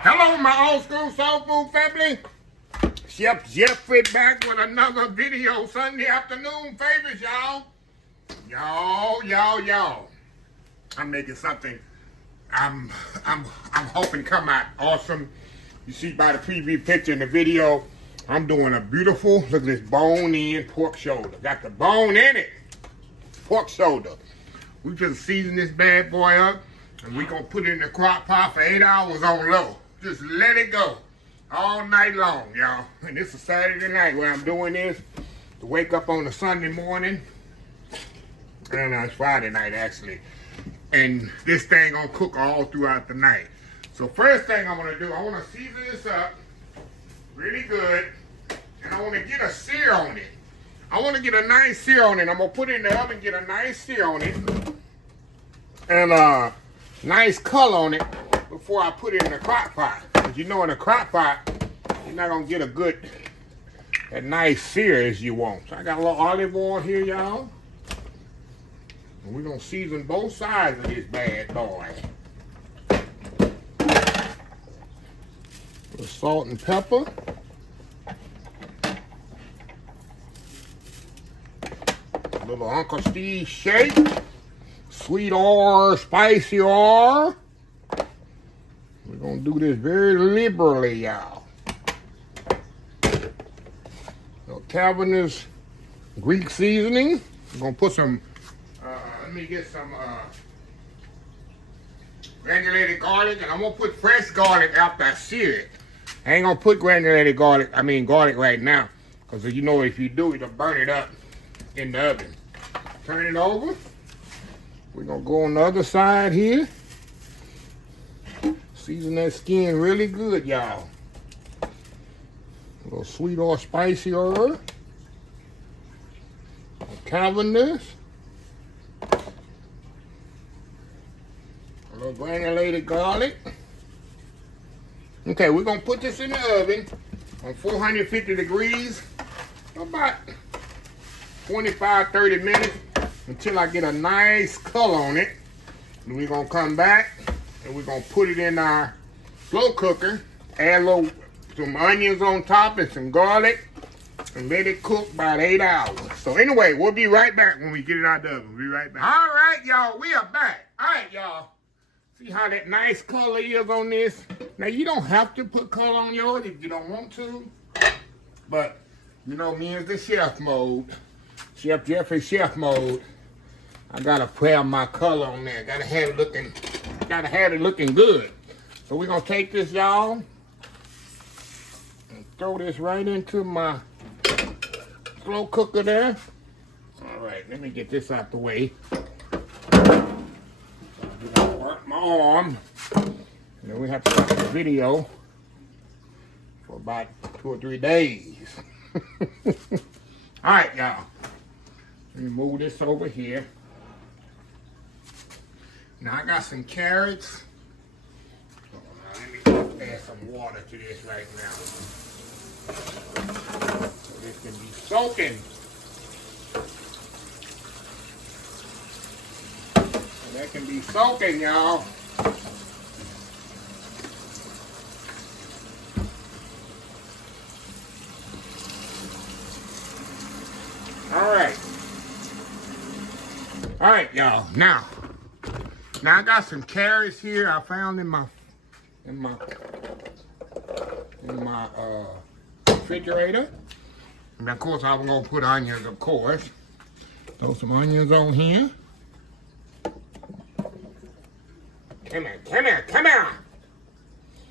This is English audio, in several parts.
Hello, my old school soul food family. Chef Jeffrey back with another video. Sunday afternoon favorites, y'all. Y'all. I'm making something. I'm hoping come out awesome. You see by the preview picture in the video, I'm doing a beautiful, look at this bone-in pork shoulder. Got the bone in it. Pork shoulder. We just season this bad boy up, and we gonna put it in the crock pot for 8 hours on low. Just let it go all night long, y'all. And this is Saturday night where I'm doing this to wake up on a Sunday morning. And it's Friday night, actually. And this thing gonna cook all throughout the night. So first thing I'm gonna do, I wanna season this up really good. And I wanna get a sear on it. I wanna get a nice sear on it. I'm gonna put it in the oven, get a nice sear on it. And a nice color on it before I put it in the crock pot. Because you know in a crock pot, you're not gonna get a nice sear as you want. So I got a little olive oil here, y'all. And we're gonna season both sides of this bad boy. With salt and pepper. A little Uncle Steve shake. Sweet or spicy or. We're gonna do this very liberally, y'all. So Taverner's Greek seasoning. We're gonna put some, let me get some granulated garlic, and I'm gonna put fresh garlic after I sear it. I ain't gonna put granulated garlic, garlic right now, because you know if you do, it'll burn it up in the oven. Turn it over. We're gonna go on the other side here. Season that skin really good, y'all. A little sweet or spicy or Taverner's. A little granulated garlic. Okay, we're gonna put this in the oven on 450 degrees for about 25-30 minutes until I get a nice color on it. And we're gonna come back and we're gonna put it in our slow cooker, add some onions on top and some garlic, and let it cook about 8 hours. So anyway, we'll be right back when we get it out the oven. We'll be right back. All right, y'all, we are back. All right, y'all. See how that nice color is on this? Now, you don't have to put color on yours if you don't want to. But, you know, me as the chef mode, Chef Jeffrey chef mode, I gotta have my color on there. Gotta have it looking good. So we're gonna take this, y'all, and throw this right into my slow cooker there. All right, let me get this out the way. I'm gonna work my arm. And then we have to watch the video for about 2 or 3 days. All right, y'all. Let me move this over here. Now I got some carrots. So let me add some water to this right now. So this can be soaking. So that can be soaking, y'all. All right, y'all. Now I got some carrots here I found in my refrigerator. And of course, I'm gonna put onions, of course. Throw some onions on here. Come here.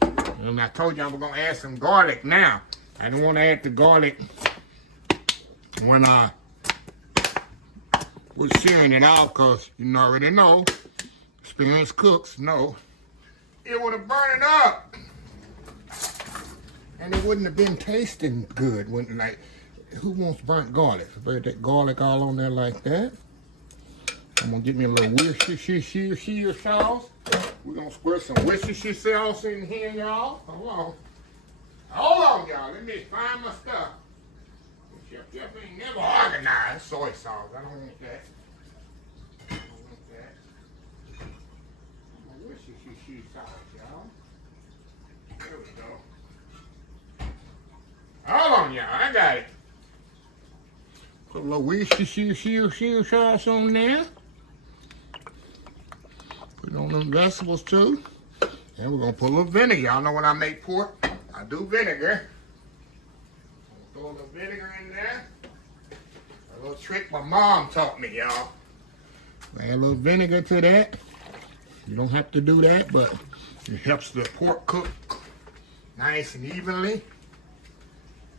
And I told you I was gonna add some garlic now. I don't want to add the garlic when I was searing it out, because you already know, experienced cooks know, it would have burned it up. And it wouldn't have been tasting good. Wouldn't, like, who wants burnt garlic? Spread that garlic all on there like that. I'm gonna get me a little Worcestershire sauce. We're gonna squirt some Worcestershire sauce in here, y'all. Hold on, y'all. Let me find my stuff. Chef Jeff ain't never organized. Soy sauce. I don't want that. Worcestershire sauce, y'all. on, y'all. I got it. Put a little Worcestershire sauce on there. Put on them vegetables too. And we're gonna put a little vinegar. Y'all know when I make pork, I do vinegar. Throw a little vinegar in there. A little trick my mom taught me, y'all. Add a little vinegar to that. You don't have to do that, but it helps the pork cook nice and evenly.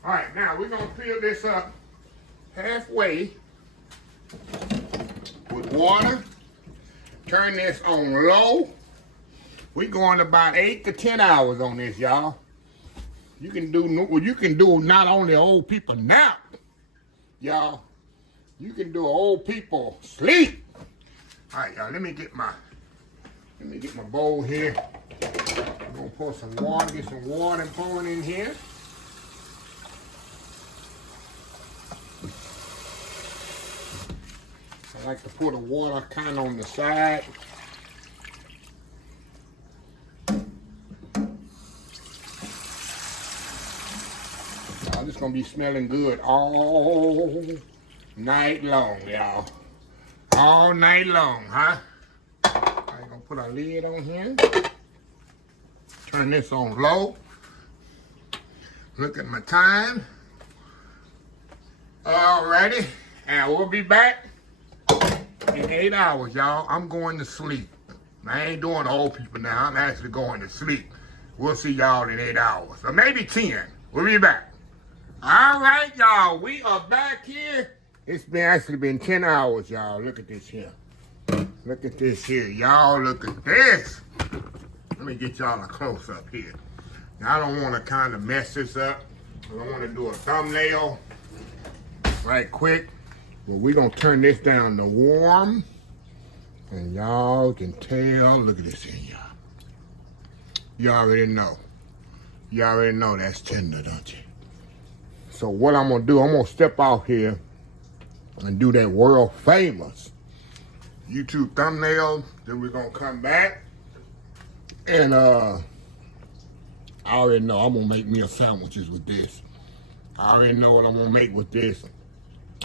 All right, now we're gonna fill this up halfway with water. Turn this on low. We're going about 8 to 10 hours on this, y'all. You can do not only old people nap, y'all. You can do old people sleep. All right, y'all. Let me get my bowl here. I'm gonna pour some water. Get some water and pour it in here. I like to pour the water kind of on the side. This is gonna be smelling good all night long, y'all. All night long, huh? I'm gonna put a lid on here. Turn this on low. Look at my time. Alrighty, and we'll be back in 8 hours, y'all. I'm going to sleep. I ain't doing old people now. I'm actually going to sleep. We'll see y'all in 8 hours, or maybe 10. We'll be back. All right, y'all. We are back here. It's actually been 10 hours, y'all. Look at this here. Look at this here, y'all. Look at this. Let me get y'all a close up here. Now, I don't want to kind of mess this up. I want to do a thumbnail right quick. But we're going to turn this down to warm. And y'all can tell. Look at this here, y'all. You already know. You already know that's tender, don't you? So what I'm going to do, I'm going to step out here and do that world famous YouTube thumbnail. Then we're going to come back. And I already know I'm going to make me a sandwiches with this. I already know what I'm going to make with this.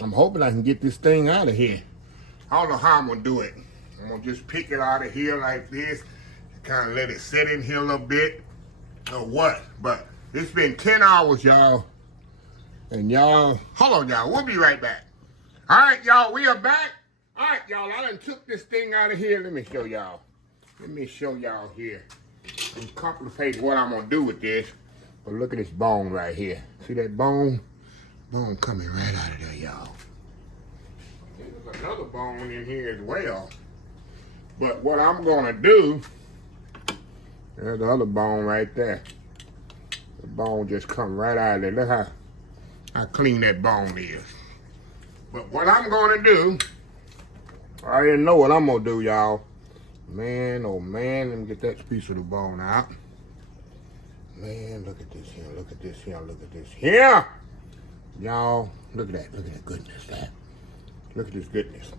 I'm hoping I can get this thing out of here. I don't know how I'm going to do it. I'm going to just pick it out of here like this. Kind of let it sit in here a little bit. Or what. But it's been 10 hours, y'all. And y'all, hold on, y'all. We'll be right back. All right, y'all. We are back. All right, y'all. I done took this thing out of here. Let me show y'all. Let me show y'all here. I'm complicating what I'm going to do with this. But look at this bone right here. See that bone? Bone coming right out of there, y'all. There's another bone in here as well. But what I'm going to do, there's the other bone right there. The bone just come right out of there. Look how clean that bone is. But what I'm going to do, I already know what I'm going to do, y'all. Man, oh man, let me get that piece of the bone out. Man, look at this here, look at this here, look at this here. Y'all, look at that goodness, that. Look at this goodness.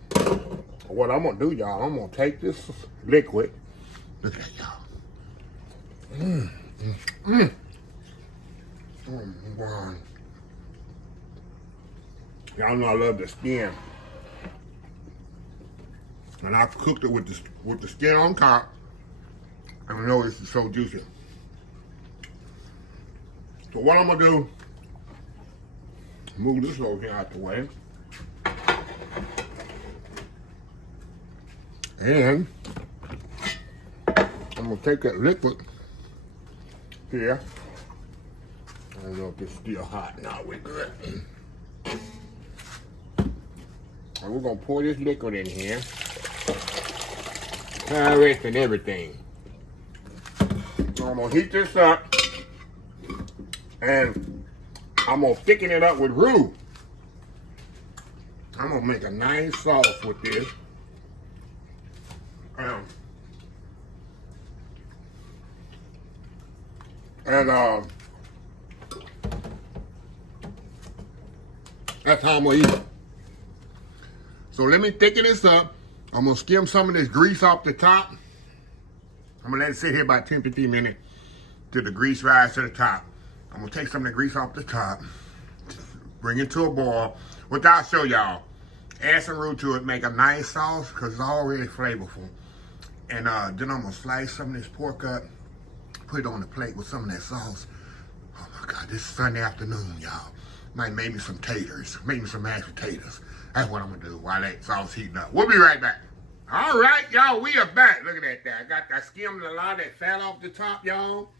What I'm going to do, y'all, I'm going to take this liquid. Look at that, y'all. Wow. Y'all know I love the skin. And I cooked it with the skin on top. And I know it's so juicy. So what I'm gonna do, move this over here out the way. And I'm gonna take that liquid here. I don't know if it's still hot. Now we're good. And we're gonna pour this liquid in here. Rest and everything. So I'm gonna heat this up. And I'm gonna thicken it up with roux. I'm gonna make a nice sauce with this. That's how I'm gonna eat it. So let me thicken this up. I'm gonna skim some of this grease off the top. I'm gonna let it sit here about 10-15 minutes till the grease rise to the top. I'm gonna take some of the grease off the top, Bring it to a boil. What I'll show y'all. Add some roux to it, make a nice sauce, because it's already flavorful. And then I'm gonna slice some of this pork up, put it on the plate with some of that sauce. Oh my God, this Sunday afternoon, y'all. Might make me some taters, make me some mashed potatoes. That's what I'm gonna do while that sauce heating up. We'll be right back. All right, y'all, we are back. Look at that. I skimmed a lot of that fat off the top, y'all.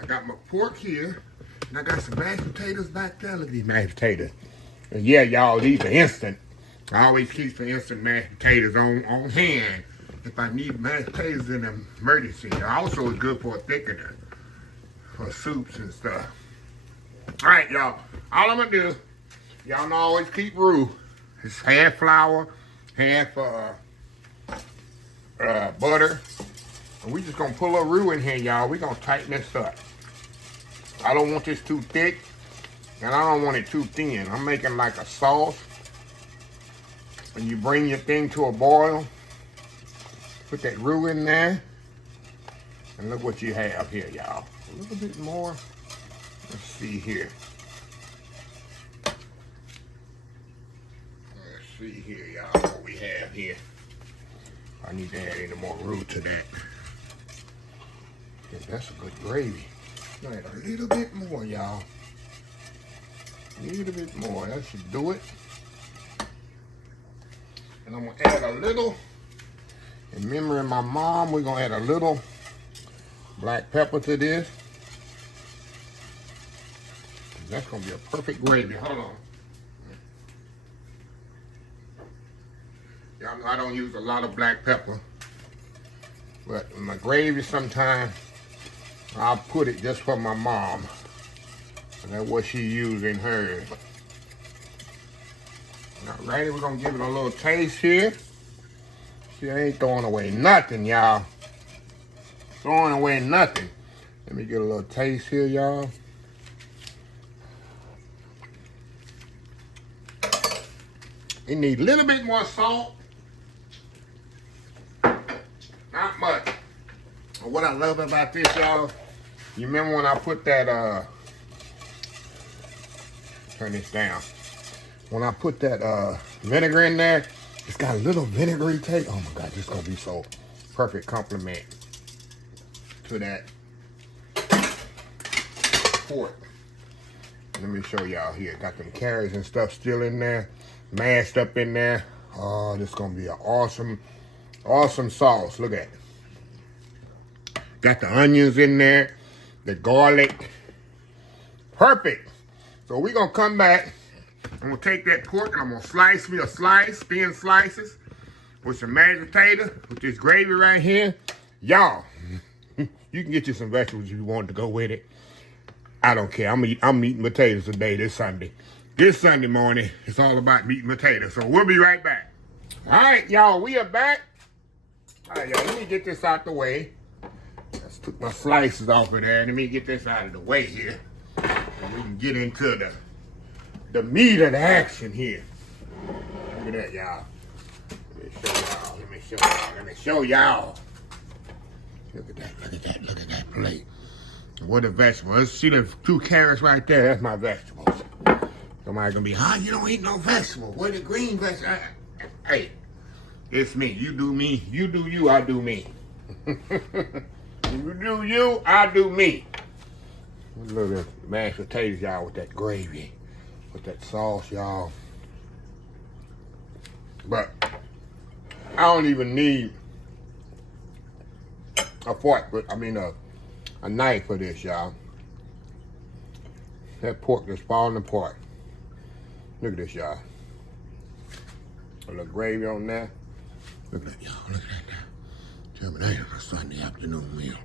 I got my pork here, and I got some mashed potatoes back there. Look at these mashed potatoes. And yeah, y'all, these are instant. I always keep some instant mashed potatoes on hand if I need mashed potatoes in an emergency. It also is good for a thickener, for soups and stuff. All right, y'all. All I'm gonna do, y'all know I always keep roux. It's half flour, half butter. And we just gonna pull a roux in here, y'all. We gonna tighten this up. I don't want this too thick, and I don't want it too thin. I'm making like a sauce. When you bring your thing to a boil, put that roux in there, and look what you have here, y'all. A little bit more. Let's see here. Let's see here, y'all, what we have here. I need to add any more roux to that. Yeah, that's a good gravy. Add a little bit more, y'all. A little bit more. That should do it. And I'm gonna add a little, in memory of my mom, we're gonna add a little black pepper to this. That's gonna be a perfect gravy. Hold on. Y'all know I don't use a lot of black pepper, but in my gravy sometimes I'll put it just for my mom. And that's what she used in hers. Alrighty, we're gonna give it a little taste here. See, I ain't throwing away nothing, y'all. Throwing away nothing. Let me get a little taste here, y'all. It needs a little bit more salt. Not much. But what I love about this, y'all, you remember when I put that, turn this down. When I put that vinegar in there, it's got a little vinegary taste. Oh my God, this is gonna be so perfect complement to that pork. Let me show y'all here. Got them carrots and stuff still in there, mashed up in there. Oh, this is gonna be an awesome, awesome sauce. Look at it. Got the onions in there, the garlic. Perfect. So we're gonna come back. I'm gonna take that pork and I'm gonna slice me a slice, thin slices, with some mashed potato, with this gravy right here. Y'all, you can get you some vegetables if you want to go with it. I don't care. I'm eating potatoes today, this Sunday. This Sunday morning, it's all about meat and potatoes. So we'll be right back. All right, y'all, we are back. All right, y'all, let me get this out the way. Let's took my slices off of there. Let me get this out of the way here. And we can get into the meat of the action here. Look at that, y'all. Let me show y'all. Look at that plate. What a vegetable. Let's see the 2 carrots right there. That's my vegetables. Somebody's gonna be, you don't eat no vegetables. What the green vegetables? Hey, it's me. You do me. You do you, I do me. You do you, I do me. Look at the mashed potatoes, y'all, with that gravy. With that sauce, y'all. But I don't even need a fork, a knife for this, y'all. That pork is falling apart. Look at this, y'all. A little gravy on there. Look at that, y'all. Look at that. Tell me that ain't a Sunday afternoon meal.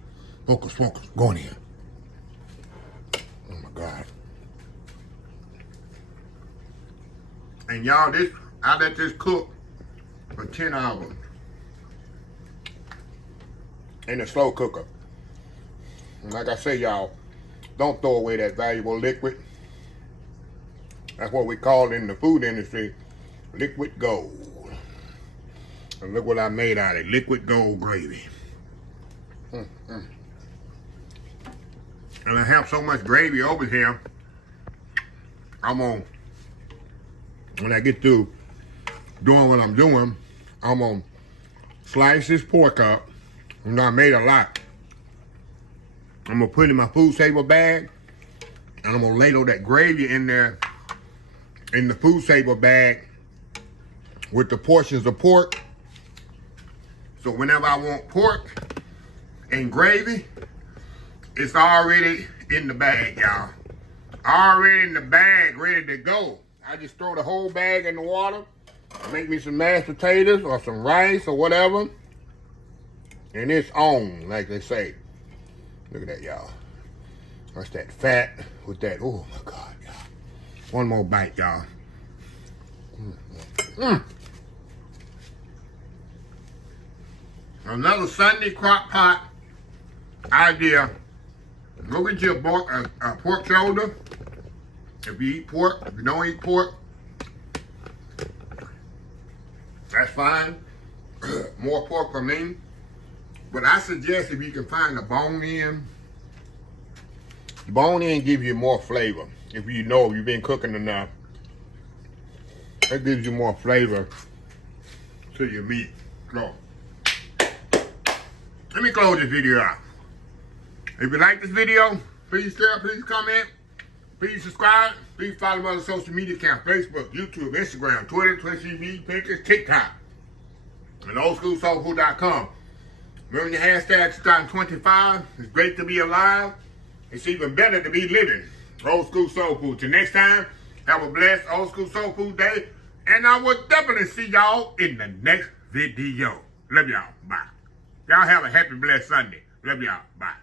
Focus. Go in here. Oh my God. And y'all, I let this cook for 10 hours in a slow cooker. And like I say, y'all, don't throw away that valuable liquid. That's what we call in the food industry, liquid gold. And look what I made out of it, liquid gold gravy. And I have so much gravy over here, I'm gonna when I get through doing what I'm doing, I'm gonna slice this pork up. You know, I made a lot. I'm gonna put it in my food saver bag, and I'm gonna ladle that gravy in there in the food saver bag with the portions of pork. So whenever I want pork and gravy, it's already in the bag, y'all. Already in the bag, ready to go. I just throw the whole bag in the water, make me some mashed potatoes or some rice or whatever, and it's on, like they say. Look at that, y'all. That's that fat with that. Oh my God, y'all. One more bite, y'all. Another Sunday crock pot idea. Go get you a pork shoulder. If you eat pork, if you don't eat pork, that's fine. More pork for me. But I suggest if you can find a bone-in, the bone-in gives you more flavor. If you know you've been cooking enough, that gives you more flavor to your meat. So, let me close this video out. If you like this video, please share, please comment, please subscribe, please follow my other social media accounts, Facebook, YouTube, Instagram, Twitter, Twitch TV, Pinterest, TikTok, and oldschoolsoulfood.com. Remember the hashtag 2025. It's great to be alive. It's even better to be living. Old School Soul Food. Till next time, have a blessed Old School Soul Food day. And I will definitely see y'all in the next video. Love y'all. Bye. Y'all have a happy, blessed Sunday. Love y'all. Bye.